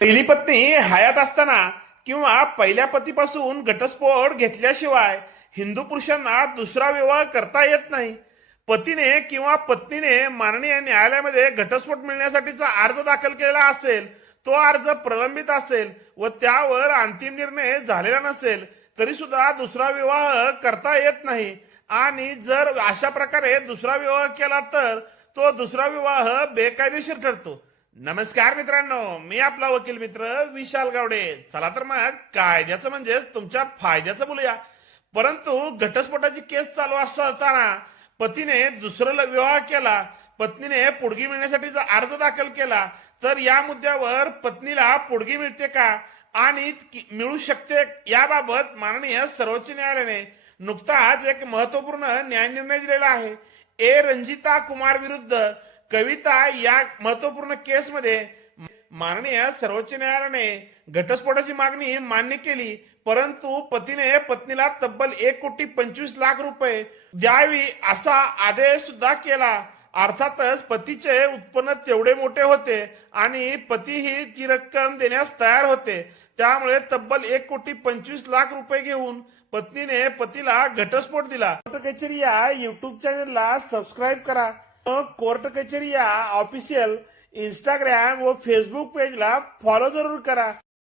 पहिली पत्नी हयात असताना किंवा पहिल्या पतीपासून घटस्फोट घेतल्याशिवाय हिंदू पुरुषांना दुसरा विवाह करता येत नाही. पतीने किंवा पत्नीने माननीय न्यायालयामध्ये घटस्फोट मिळण्यासाठीचा अर्ज दाखल केलेला असेल, तो अर्ज प्रलंबित असेल व त्यावर अंतिम निर्णय झालेला नसेल तरी सुद्धा दुसरा विवाह करता येत नाही. आणि जर अशा प्रकारे दुसरा विवाह केला तर तो दुसरा विवाह बेकायदेशीर ठरतो. नमस्कार मित्रांनो, मी आपला वकील मित्र विशाल गावडे. चला तर मग कायद्याचं म्हणजेच तुमच्या फायद्याचं बोलूया. परंतु घटस्फोटाची केस चालू असताना पतीने दुसरा विवाह केला, पत्नीने पोटगी मिळण्यासाठीचा अर्ज दाखल केला, तर या मुद्द्यावर पत्नीला पोटगी मिळते का आणि मिळू शकते याबाबत माननीय सर्वोच्च न्यायालयाने नुकताच एक महत्वपूर्ण न्याय निर्णय दिलेला आहे. रंजिता कुमार विरुद्ध कविता या महत्वपूर्ण केसमध्ये माननीय सर्वोच्च न्यायालयाने घटस्फोटाची मागणी मान्य केली, परंतु पतीने पत्नीला तब्बल 1,25,00,000 रुपये द्यावी असा आदेश सुद्धा केला. अर्थातच पतीचे उत्पन्न तेवढे मोठे होते आणि पतीही ती रक्कम देण्यास तयार होते. त्यामुळे तब्बल 1,25,00,000 रुपये घेऊन पत्नीने पतीला घटस्फोट दिला. कोर्ट कचेरी या युट्यूब चॅनलला सबस्क्राईब करा. कोर्ट कचेरी या ऑफिशियल इंस्टाग्राम व फेसबुक पेजला फॉलो जरूर करा.